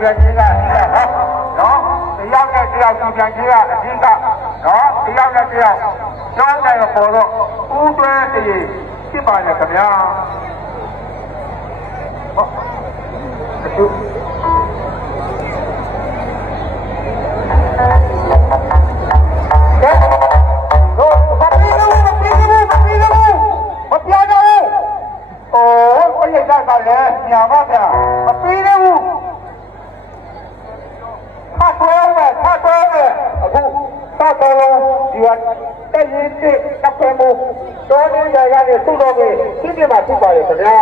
ပြန်ချင်းကအဓိကနော်တယောက်နဲ့တယောက်သူပြန်ချင်းကအဓိကနော်တယောက်နဲ့တယောက်ကျောင်းတိုင်းပေါ်တော့ဦးတွဲတည်းဖြစ်ပါလေခင်ဗျာဟုတ်တူညာပါဗျာမပြီးသေးဘူးဖတ်တော်မယ်အခုဖတ်တော်လုံးဒီကတည်ရင်တက်ပဲမို့တော်နေကြရတဲ့သူ့တော်ပဲရှင်းပြမှာဖြစ်ပါရဲ့ခင်ဗျာ